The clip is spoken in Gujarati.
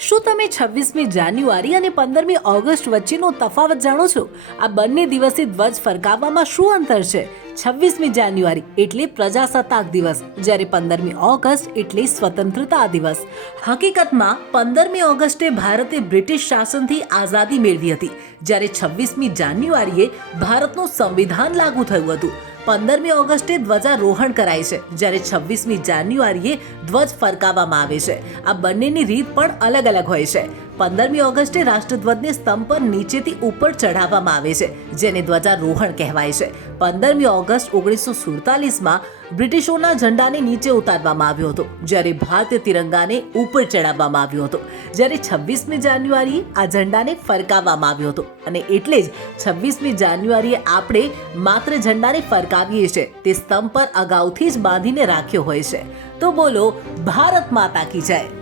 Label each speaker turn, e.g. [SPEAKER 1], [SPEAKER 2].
[SPEAKER 1] શું તમે છવ્વીસમી જાન્યુઆરી અને પંદરમી ઓગસ્ટ વચ્ચેનો તફાવત જાણો છો? આ બંને દિવસે ધ્વજ ફરકાવવામાં શું અંતર છે? છવ્વીસમી જાન્યુઆરી એટલે પ્રજાસત્તાક દિવસ, જ્યારે પંદરમી ઓગસ્ટ એટલે સ્વતંત્રતા દિવસ. હકીકતમાં, પંદરમી ઓગસ્ટે ભારતે બ્રિટિશ શાસનથી આઝાદી મેળવી હતી, જ્યારે છવ્વીસમી જાન્યુઆરીએ ભારતનું સંવિધાન લાગુ થયું હતું. પંદરમી ઓગસ્ટે ધ્વજારોહણ કરાય છે, જ્યારે છવ્વીસમી જાન્યુઆરીએ ધ્વજ ફરકાવવામાં આવે છે. આ બંનેની રીત પણ અલગ અલગ હોય છે. પંદરમી ઓગસ્ટે રાષ્ટ્રધ્વજને સ્તંભ પર નીચેથી ઉપર ચઢાવવામાં આવે છે, જેને ધ્વજારોહણ કહેવાય છે. પંદરમી ઓગસ્ટ ઓગણીસો સુડતાલીસમાં બ્રિટિશોના ઝંડાને નીચે ઉતારવામાં આવ્યો હતો, જ્યારે ભારતીય તિરંગાને ઉપર ચડાવવામાં આવ્યો હતો. જ્યારે છવ્વીસમી જાન્યુઆરીએ આ ઝંડાને ફરકાવવામાં આવ્યો હતો, અને એટલે જ છવ્વીસમી જાન્યુઆરીએ આપણે માત્ર ઝંડાને ફરકાવીએ છીએ, તે સ્તંભ પર અગાઉથી જ બાંધીને રાખ્યો હોય છે. તો બોલો, ભારત માતા કી જય.